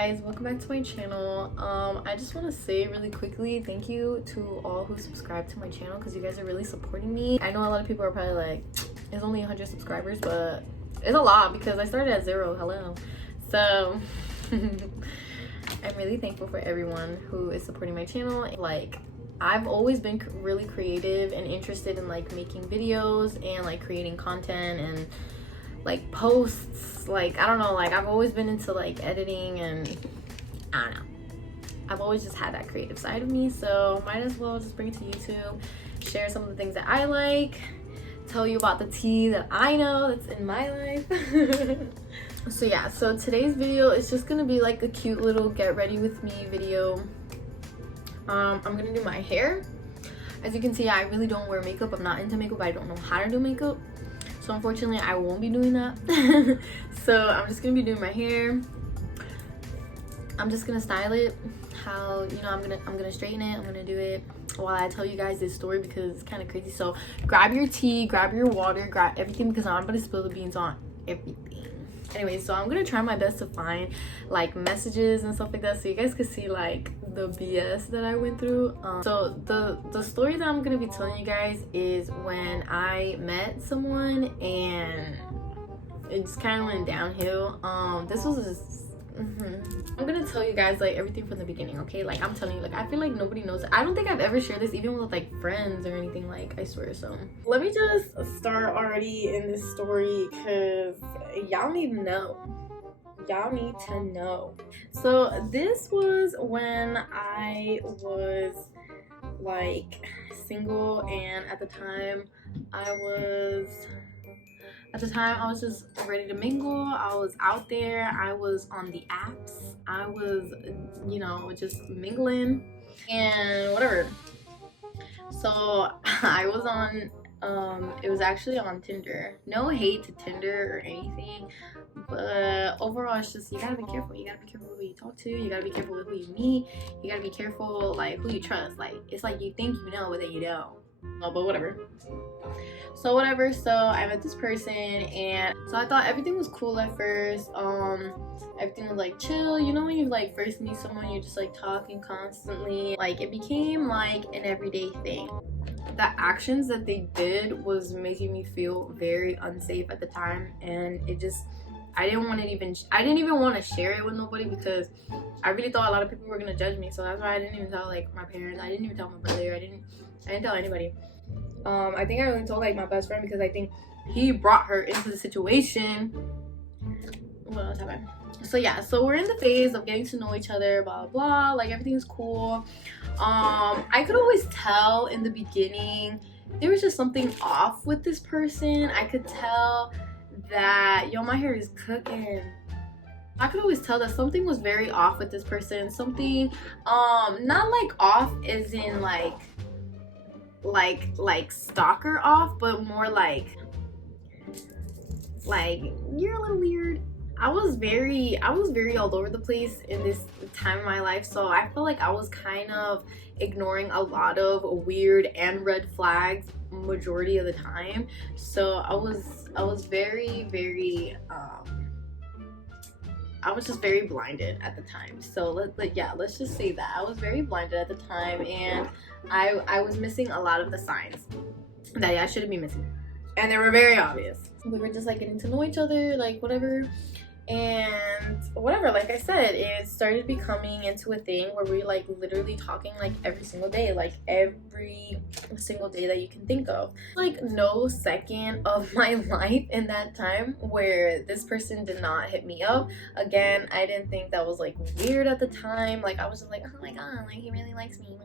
guys, welcome back to my channel. I just want to say really quickly thank you to all who subscribe to my channel because you guys are really supporting me. I know a lot of people are probably like, it's only 100 subscribers, but it's a lot because I started at 0. Hello. So I'm really thankful for everyone who is supporting my channel. Like, I've always been really creative and interested in like making videos and like creating content and like posts. Like, I don't know, like I've always been into like editing and I don't know, I've always just had that creative side of me, so might as well just bring it to YouTube, share some of the things that I like, tell you about the tea that I know that's in my life. So yeah, so today's video is just gonna be like a cute little get ready with me video. I'm gonna do my hair. As you can see, I really don't wear makeup. I'm not into makeup. I don't know how to do makeup, so unfortunately I won't be doing that. So I'm just gonna be doing my hair. I'm just gonna style it how, you know, I'm gonna straighten it. I'm gonna do it while I tell you guys this story because it's kind of crazy. So grab your tea, grab your water, grab everything because I'm gonna spill the beans on everything. Anyway, so I'm gonna try my best to find like messages and stuff like that so you guys can see like the BS that I went through. So the story that I'm gonna be telling you guys is when I met someone and it just kind of went downhill. This was just I'm gonna tell you guys like everything from the beginning, okay? Like, I'm telling you, like, I feel like nobody knows. I don't think I've ever shared this even with like friends or anything, like, I swear. So let me just start already in this story because y'all need to know. Y'all need to know. So this was when I was like single, and at the time I was just ready to mingle. I was out there, I was on the apps, I was, you know, just mingling and whatever. So I was on it was actually on Tinder. No hate to Tinder or anything, but overall it's just, you gotta be careful. You gotta be careful who you talk to, you gotta be careful with who you meet, you gotta be careful like who you trust. Like, it's like you think you know but then you don't. Oh, but whatever. So whatever, so I met this person and so I thought everything was cool at first. Everything was like chill, you know, when you like first meet someone, you're just like talking constantly. Like, it became like an everyday thing. The actions that they did was making me feel very unsafe at the time, and it just, I didn't even want to share it with nobody because I really thought a lot of people were gonna judge me. So that's why I didn't even tell like my parents, I didn't even tell my brother, I didn't tell anybody. I think I only told like my best friend because I think he brought her into the situation. What else happened? So yeah, so we're in the phase of getting to know each other, blah blah blah, like everything's cool. I could always tell in the beginning there was just something off with this person. I could tell that, yo, my hair is cooking. I could always tell that something was very off with this person. Something not like off as in like stalker off, but more like you're a little weird. I was very all over the place in this time of my life, so I felt like I was kind of ignoring a lot of weird and red flags majority of the time. So I was very I was just very blinded at the time. So let's just say that I was very blinded at the time, and I was missing a lot of the signs that I shouldn't be missing, and they were very obvious. We were just like getting to know each other, like whatever, and whatever, like I said, it started becoming into a thing where we like literally talking like every single day, like every single day that you can think of. Like, no second of my life in that time where this person did not hit me up. Again, I didn't think that was like weird at the time. Like, I was just like, oh my god, like he really likes me.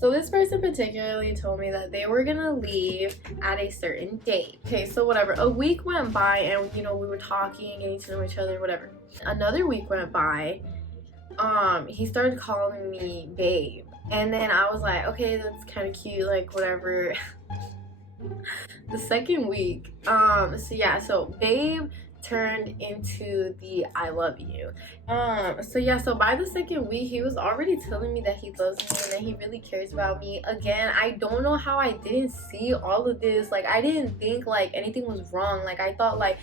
So this person particularly told me that they were gonna leave at a certain date. Okay, so whatever, a week went by and, you know, we were talking, getting to know each other, whatever. Another week went by. He started calling me babe, and then I was like, okay, that's kind of cute, like whatever. The second week, so yeah, so babe turned into the I love you. So yeah, so by the second week he was already telling me that he loves me and that he really cares about me. Again, I don't know how I didn't see all of this. Like, I didn't think like anything was wrong. Like, I thought like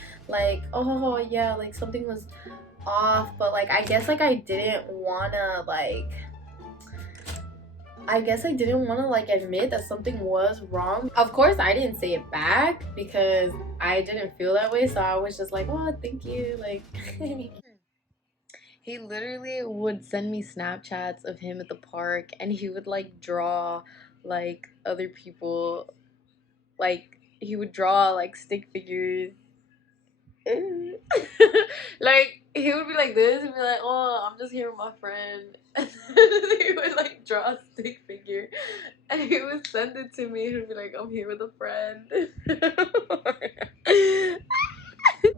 oh yeah, like something was off, but like I guess like I didn't wanna like admit that something was wrong. Of course I didn't say it back because I didn't feel that way, so I was just like, oh, thank you, like. He literally would send me Snapchats of him at the park, and he would like draw like other people, like he would draw like stick figures. Like he would be like this and be like, oh, I'm just here with my friend. And then he would like draw a stick figure and he would send it to me and he'd be like, I'm here with a friend.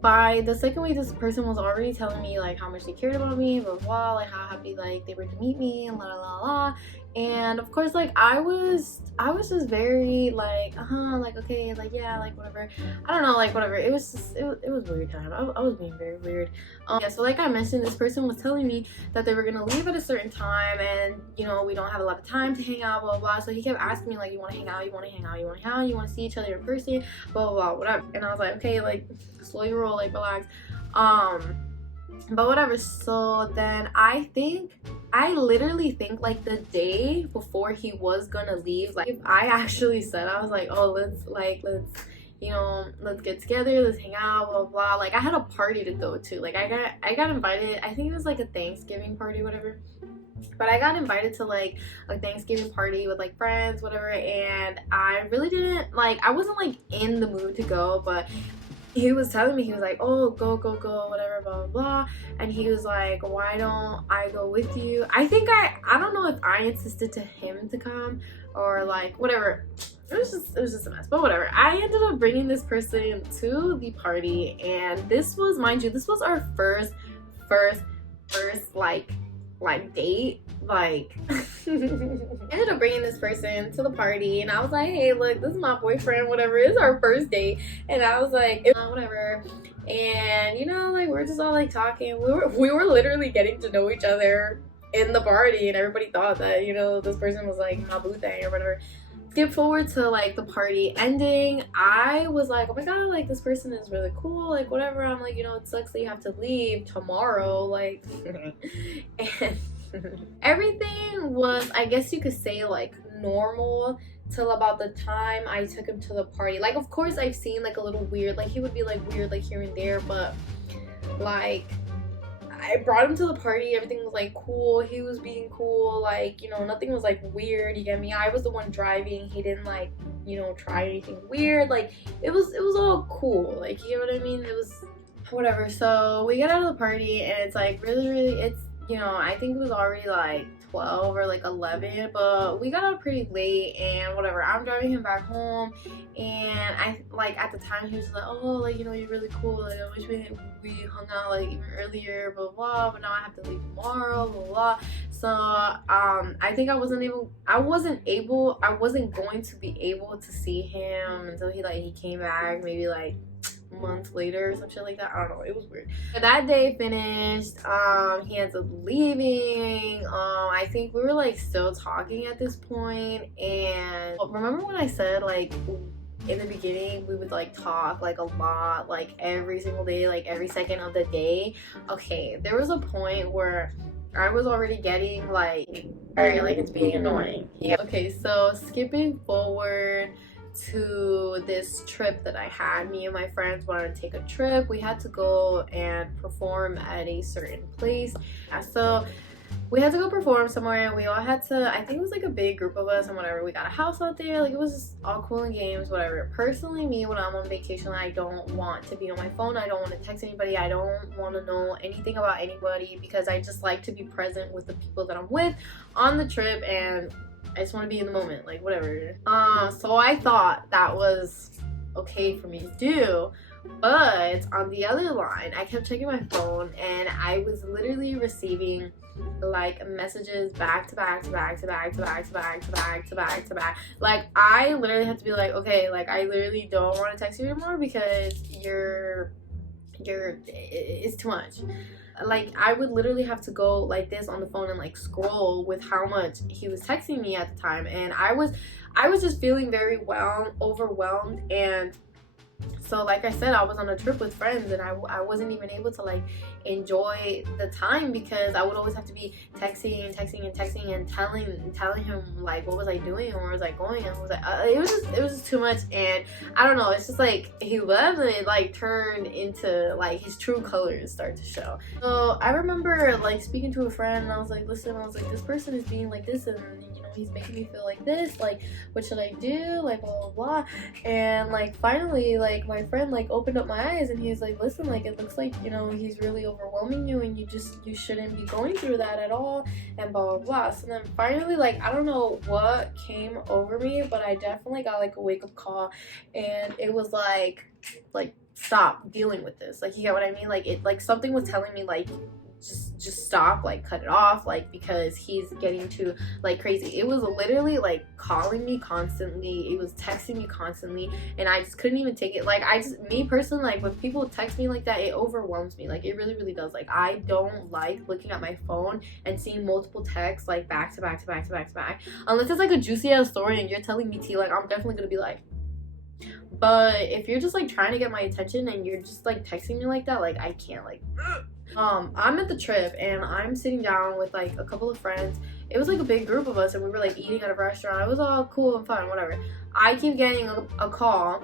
By the second week, this person was already telling me like how much they cared about me, blah blah, blah, like how happy like they were to meet me and la la la. And of course, like I was just very like like okay, like yeah, like whatever. I don't know, like whatever. It was just it was weird time. I was being very weird. Yeah, so like I mentioned, this person was telling me that they were gonna leave at a certain time, and you know we don't have a lot of time to hang out, blah blah. So he kept asking me like, you want to hang out, you want to hang out, you want to hang out, you want to see each other in person, blah blah blah, whatever. And I was like, okay, like slow your roll, like relax. But whatever. So then I literally think like the day before he was gonna leave, like I actually said, I was like, oh, let's you know, let's get together, let's hang out, blah blah. Like I had a party to go to, like I got invited, I think it was like a Thanksgiving party, whatever. But I got invited to like a Thanksgiving party with like friends, whatever, and I really didn't like, I wasn't like in the mood to go, but he was telling me, he was like, oh, go, whatever, blah, blah, blah. And he was like, why don't I go with you? I think I don't know if I insisted to him to come or like, whatever. It was just a mess, but whatever. I ended up bringing this person to the party, and this was, mind you, this was our first like date. Like I ended up bringing this person to the party, and I was like, hey, look, this is my boyfriend, whatever. It's our first date. And I was like, whatever. And you know, like we're just all like talking. We were literally getting to know each other in the party, and everybody thought that, you know, this person was like my boo thing or whatever. Skip forward to like the party ending. I was like, oh my god, like this person is really cool, like whatever. I'm like, you know, it sucks that you have to leave tomorrow, like. And everything was, I guess you could say, like normal till about the time I took him to the party. Like of course I've seen like a little weird, like he would be like weird like here and there, but like I brought him to the party, everything was like cool, he was being cool, like, you know, nothing was like weird, you get me? I was the one driving, he didn't like, you know, try anything weird, like it was all cool, like, you know what I mean? It was whatever. So we get out of the party, and it's like really it's, you know, I think it was already like 12 or like 11, but we got out pretty late, and whatever, I'm driving him back home, and I like at the time he was like, oh, like, you know, you're really cool, like I wish we hung out like even earlier, blah blah, but now I have to leave tomorrow, blah blah. So I think I wasn't going to be able to see him until he came back maybe like months later or some shit like that. I don't know, it was weird. But that day finished, he ends up leaving. I think we were like still talking at this point, and remember when I said like in the beginning we would like talk like a lot, like every single day, like every second of the day? Okay, there was a point where I was already getting like, all right, like it's being annoying. Yeah. Okay, so skipping forward to this trip that I had. Me and my friends wanted to take a trip. We had to go and perform at a certain place. So we had to go perform somewhere. We all had to, I think it was like a big group of us and whatever. We got a house out there. Like it was just all cool and games, whatever. Personally, me, when I'm on vacation, I don't want to be on my phone. I don't want to text anybody. I don't want to know anything about anybody, because I just like to be present with the people that I'm with on the trip, and I just want to be in the moment, like whatever. So I thought that was okay for me to do, but on the other line, I kept checking my phone, and I was literally receiving like messages back to back. Like I literally had to be like, okay, like I literally don't want to text you anymore because it's too much. Like I would literally have to go like this on the phone and like scroll with how much he was texting me at the time, and I was just feeling very overwhelmed, and So like I said, I was on a trip with friends, and I wasn't even able to like enjoy the time because I would always have to be texting and telling him like what was I doing, or where was I going, and was like it was just too much. And I don't know, it's just like he left and it like turned into like his true colors start to show. So I remember like speaking to a friend, and I was like, listen, I was like, this person is being like this, and you know, he's making me feel like this, like what should I do, like blah blah blah. And like finally, like my friend like opened up my eyes, and he was like, listen, like it looks like, you know, he's really overwhelming you, and you shouldn't be going through that at all, and blah blah blah. So then finally, like I don't know what came over me, but I definitely got like a wake-up call, and it was like stop dealing with this. Like, you get what I mean? Like it, like something was telling me like just stop, like cut it off, like because he's getting too like crazy. It was literally like calling me constantly, it was texting me constantly, and I just couldn't even take it. Like me personally, like when people text me like that, it overwhelms me. Like it really does. Like I don't like looking at my phone and seeing multiple texts like back to back unless it's like a juicy ass story and you're telling me tea. Like I'm definitely gonna be like, but if you're just like trying to get my attention and you're just like texting me like that, like I can't. Like I'm at the trip, and I'm sitting down with like a couple of friends. It was like a big group of us, and we were like eating at a restaurant. It was all cool and fun, whatever. I keep getting a call.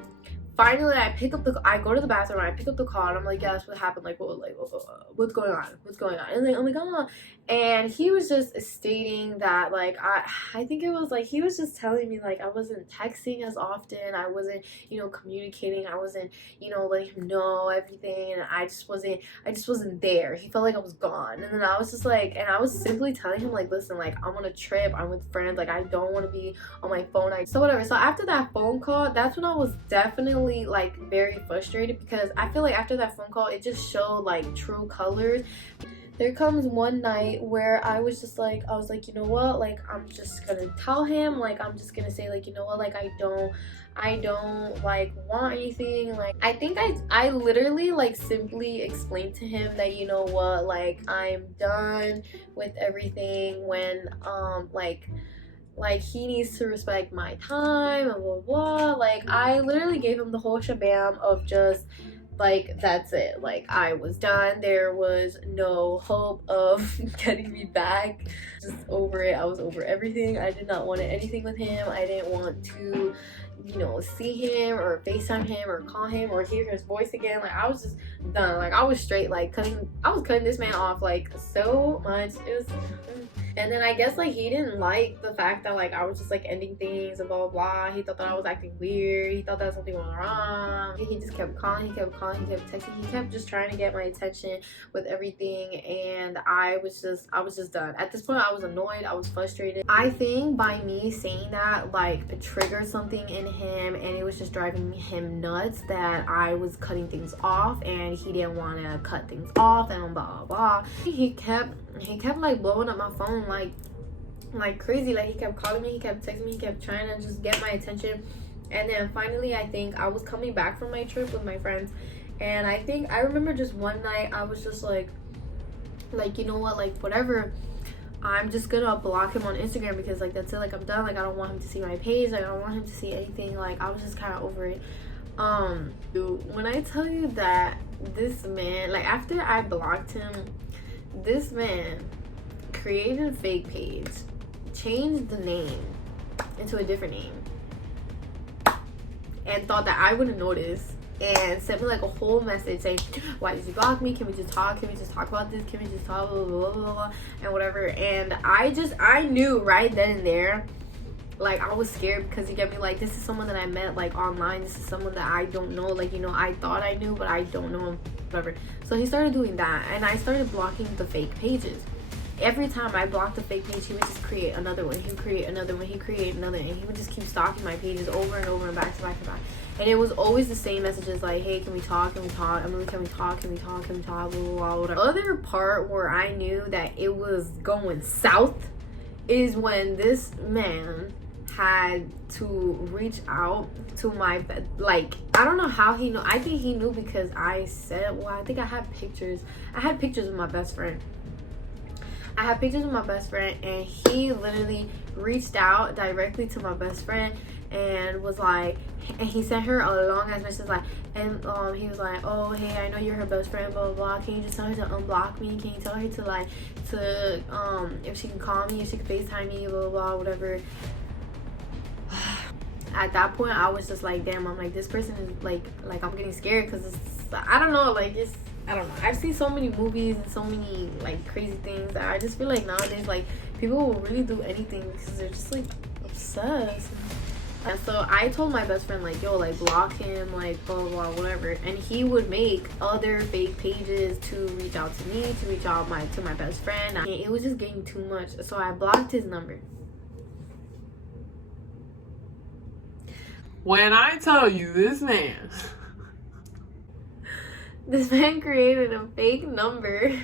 Finally, I go to the bathroom, and I pick up the call, and I'm like, yes, what happened? Like, what's going on? What's going on? And like, oh my god. And he was just stating that, like, I think it was like, he was just telling me, like, I wasn't texting as often, I wasn't, you know, communicating, I wasn't, you know, letting him know everything, and I just wasn't there. He felt like I was gone. And then I was just like, and I was simply telling him, like, listen, like, I'm on a trip, I'm with friends, like, I don't want to be on my phone. So whatever. So after that phone call, that's when I was definitely like very frustrated, because I feel like after that phone call, it just showed like true colors. There comes one night where I was like, you know what, like I'm just gonna tell him, like I'm just gonna say, like, you know what, like I don't like want anything. Like I think I literally like simply explained to him that, you know what, like I'm done with everything, when like he needs to respect my time and blah blah. Like I literally gave him the whole shabam of just like, that's it. Like I was done. There was no hope of getting me back. Just over it. I was over everything. I did not want anything with him. I didn't want to, you know, see him or FaceTime him or call him or hear his voice again. Like I was just done. Like I was straight like I was cutting this man off like so much. It was. And then I guess like he didn't like the fact that like I was just like ending things and blah blah blah. He thought that I was acting weird. He thought that something was wrong. He just kept calling, he kept texting, he kept just trying to get my attention with everything, and I was just done. At this point I was annoyed, I was frustrated. I think by me saying that like triggered something in him, and it was just driving him nuts that I was cutting things off and he didn't want to cut things off and blah blah blah. He kept like blowing up my phone like crazy. Like he kept calling me, he kept texting me, he kept trying to just get my attention. And then finally, I think I was coming back from my trip with my friends, and I remember just one night I was just like you know what, like whatever, I'm just gonna block him on Instagram, because like that's it, like I'm done. Like I don't want him to see my page, like I don't want him to see anything. Like I was just kind of over it. Dude, when I tell you that this man, like after I blocked him, this man created a fake page, changed the name into a different name, and thought that I wouldn't notice, and sent me like a whole message saying, why did you block me? Can we just talk? Can we just talk about this? Can we just talk blah blah blah blah, and whatever. And I knew right then and there, like I was scared, because you get me, like this is someone that I met like online, this is someone that I don't know, like, you know, I thought I knew but I don't know him, whatever. So he started doing that, and I started blocking the fake pages. Every time I blocked the fake page, he would just create another one, he would create another one, he'd create another, and he would just keep stalking my pages over and over and back to back to back. And it was always the same messages like, hey, can we talk, Emily, can we talk, blah blah blah, whatever. The other part where I knew that it was going south is when this man had to reach out to my like, I don't know how he knew. I think he knew because I said, well, I think I had pictures of my best friend. I had pictures of my best friend, and he literally reached out directly to my best friend, and was like, and he sent her a long ass message like, and he was like, oh hey, I know you're her best friend, blah blah blah, can you just tell her to unblock me, can you tell her to like to if she can call me, if she can FaceTime me, blah blah blah, whatever. At that point I was just like, damn, I'm like, this person is like I'm getting scared, because it's, I don't know, like it's, I don't know, I've seen so many movies and so many like crazy things that I just feel like nowadays like people will really do anything because they're just like obsessed. And so I told my best friend like, yo, like block him, like blah blah blah, whatever, and he would make other fake pages to reach out to me, to reach out to my best friend, and it was just getting too much, so I blocked his number. When I tell you this man created a fake number.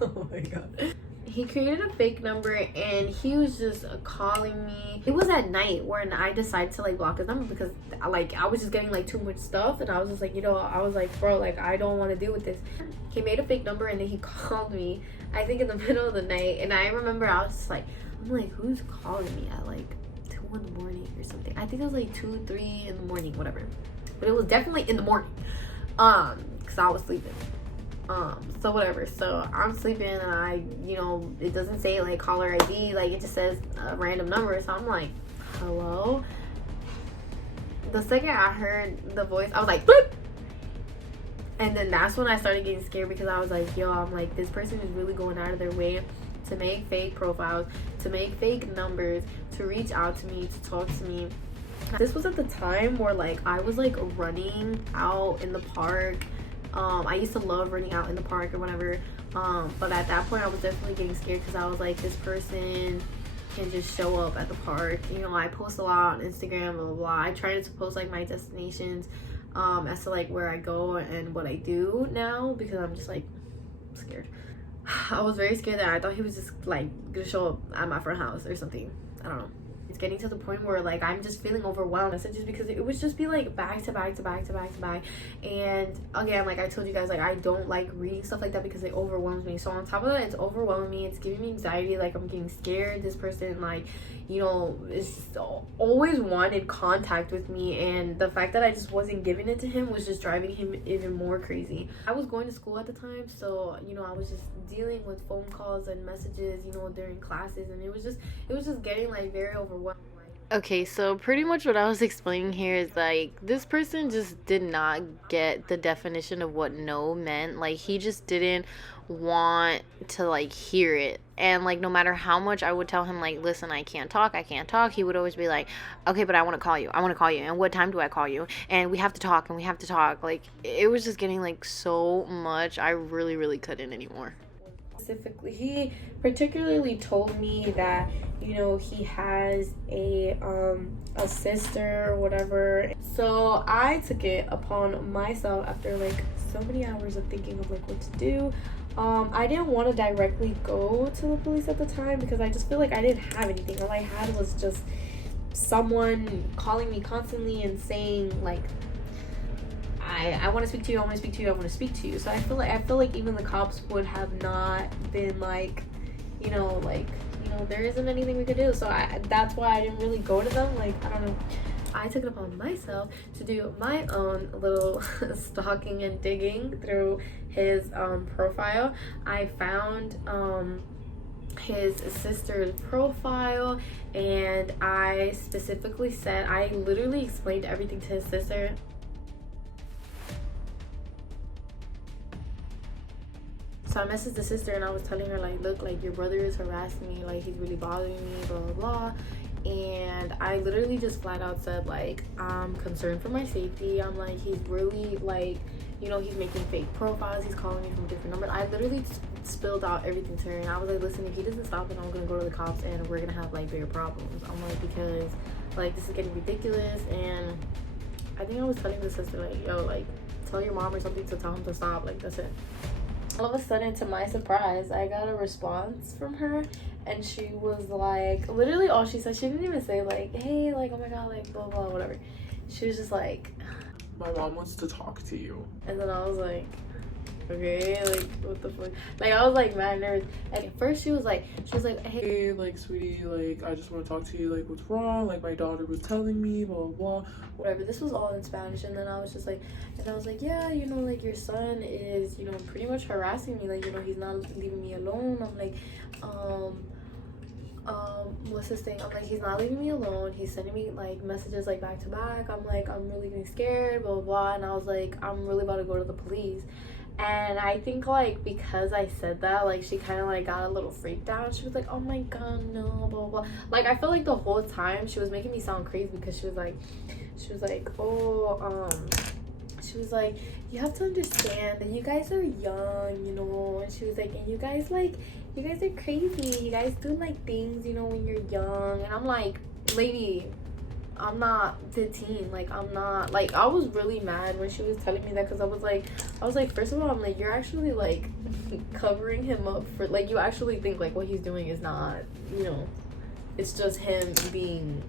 oh my god. He created a fake number and he was just calling me. It was at night when I decided to like block his number because like I was just getting like too much stuff, and I was just like, you know, I was like, bro, like I don't want to deal with this. He made a fake number and then he called me, I think in the middle of the night, and I remember I was just like, I'm like, who's calling me at like 2 in the morning or something? I think it was like 2, 3 in the morning, whatever, but it was definitely in the morning, because I was sleeping. So whatever, so I'm sleeping and I, you know, it doesn't say like caller ID, like it just says a random number, so I'm like, hello. The second I heard the voice, I was like, flip, and then that's when I started getting scared, because I was like, yo, I'm like, this person is really going out of their way to make fake profiles, to make fake numbers, to reach out to me, to talk to me. This was at the time where like I was like running out in the park. I used to love running out in the park or whatever, but at that point I was definitely getting scared, because I was like, this person can just show up at the park. You know, I post a lot on Instagram, blah blah blah. I try to post like my destinations as to like where I go and what I do now, because I'm just like scared. I was very scared that I thought he was just like gonna show up at my front house or something. I don't know. It's getting to the point where like I'm just feeling overwhelmed messages, because it would just be like back to back to back to back to back. And again, like I told you guys, like I don't like reading stuff like that because it overwhelms me. So on top of that, it's overwhelming me, it's giving me anxiety, like I'm getting scared. This person, like, you know, is always wanted contact with me, and the fact that I just wasn't giving it to him was just driving him even more crazy. I was going to school at the time, so you know, I was just dealing with phone calls and messages, you know, during classes, and it was just getting like very overwhelming. Okay, so pretty much what I was explaining here is like this person just did not get the definition of what no meant. Like he just didn't want to like hear it, and like no matter how much I would tell him like, listen, I can't talk, he would always be like, okay, but I want to call you, and what time do I call you, and we have to talk. Like it was just getting like so much. I really couldn't anymore. Specifically, he particularly told me that, you know, he has a sister or whatever. So I took it upon myself, after like so many hours of thinking of like what to do. I didn't want to directly go to the police at the time, because I just feel like I didn't have anything. All I had was just someone calling me constantly and saying like, I want to speak to you, I want to speak to you, I want to speak to you. So I feel like even the cops would have not been like, you know, like, you know, there isn't anything we could do. So that's why I didn't really go to them. Like, I don't know. I took it upon myself to do my own little stalking and digging through his profile. I found his sister's profile, and I specifically said, I literally explained everything to his sister. So I messaged the sister and I was telling her like, look, like your brother is harassing me, like he's really bothering me, blah blah blah. And I literally just flat out said like, I'm concerned for my safety. I'm like, he's really like, you know, he's making fake profiles, he's calling me from different numbers. I literally spilled out everything to her, and I was like, listen, if he doesn't stop, then I'm gonna go to the cops and we're gonna have like bigger problems. I'm like, because like this is getting ridiculous. And I think I was telling the sister like, yo, like tell your mom or something to tell him to stop, like that's it. All of a sudden, to my surprise, I got a response from her, and she was like, literally all she said, she didn't even say like, hey, like, oh my god, like, blah blah, whatever. She was just like, my mom wants to talk to you. And then I was like, okay? Like, what the fuck? Like, I was like mad nervous. Like, at first she was like, hey, like, sweetie, like, I just want to talk to you, like, what's wrong? Like, my daughter was telling me, blah, blah, blah. Whatever. This was all in Spanish, and then I was just like, yeah, you know, like, your son is, you know, pretty much harassing me. Like, you know, he's not leaving me alone. I'm like, what's his thing? I'm like, he's not leaving me alone. He's sending me like messages like back to back. I'm like, I'm really getting scared, blah blah blah. And I was like, I'm really about to go to the police. And I think like because I said that, like she kind of like got a little freaked out. She was like, oh my god, no, blah blah. Like I felt like the whole time she was making me sound crazy because she was like, oh, she was like, you have to understand that you guys are young, you know. And she was like, and you guys are crazy. You guys do like things, you know, when you're young. And I'm like, lady, I'm not 15. Like, I'm not, like, I was really mad when she was telling me that, because I was like, first of all, I'm like, you're actually like covering him up for, like, you actually think like what he's doing is not, you know, it's just him being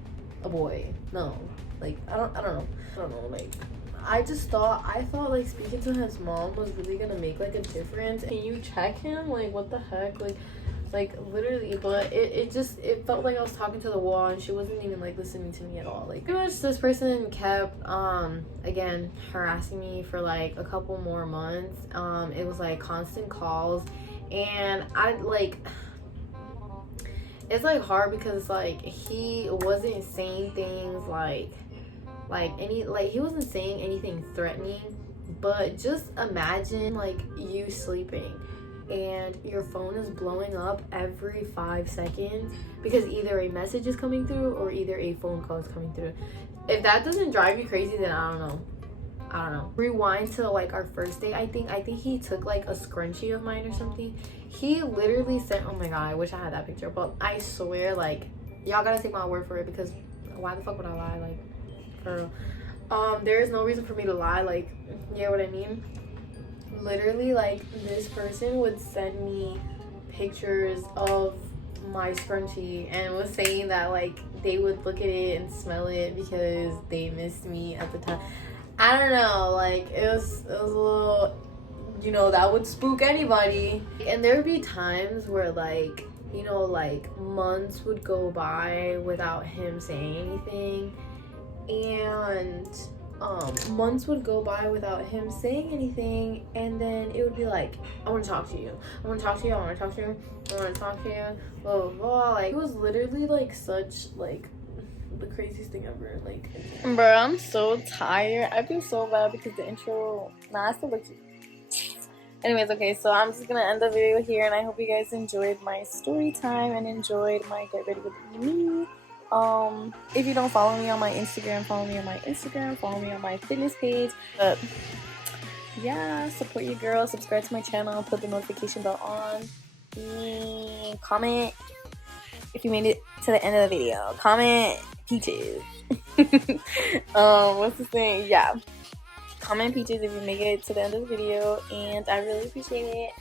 a boy. No, like, I don't know, like, I thought like speaking to his mom was really gonna make like a difference. Can you check him? Like, what the heck? Like literally. But it felt like I was talking to the wall, and she wasn't even like listening to me at all. Like, pretty much this person kept again harassing me for like a couple more months. It was like constant calls, and I like, it's like hard because like he wasn't saying things like he wasn't saying anything threatening, but just imagine like you sleeping and your phone is blowing up every 5 seconds because either a message is coming through or either a phone call is coming through. If that doesn't drive you crazy, then I don't know. Rewind to like our first date. I think he took like a scrunchie of mine or something. He literally sent, oh my god, I wish I had that picture, but I swear, like, y'all gotta take my word for it, because why the fuck would I lie? Like, for real. There is no reason for me to lie. Like, you know what I mean? Literally, like, this person would send me pictures of my scrunchie and was saying that like they would look at it and smell it because they missed me at the time. I don't know, like, it was a little, you know, that would spook anybody. And there would be times where like, you know, like months would go by without him saying anything. And months would go by without him saying anything, and then it would be like, I want to talk to you, I want to talk to you, I want to talk to you, I want to talk to you, blah blah blah. Like, it was literally like such like the craziest thing ever. Like, bro, I'm so tired. I feel so bad because the intro, I still look cute. Anyways, okay, so I'm just gonna end the video here, and I hope you guys enjoyed my story time and enjoyed my get ready with me. If you don't follow me on my Instagram, follow me on my Instagram, follow me on my fitness page. But yeah, support your girl, subscribe to my channel, put the notification bell on, comment if you made it to the end of the video. Comment peaches. What's the thing? Yeah, comment peaches if you make it to the end of the video, and I really appreciate it.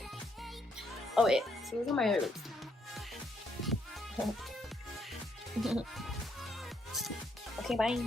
Oh wait, so look at my hair looks. Okay, bye.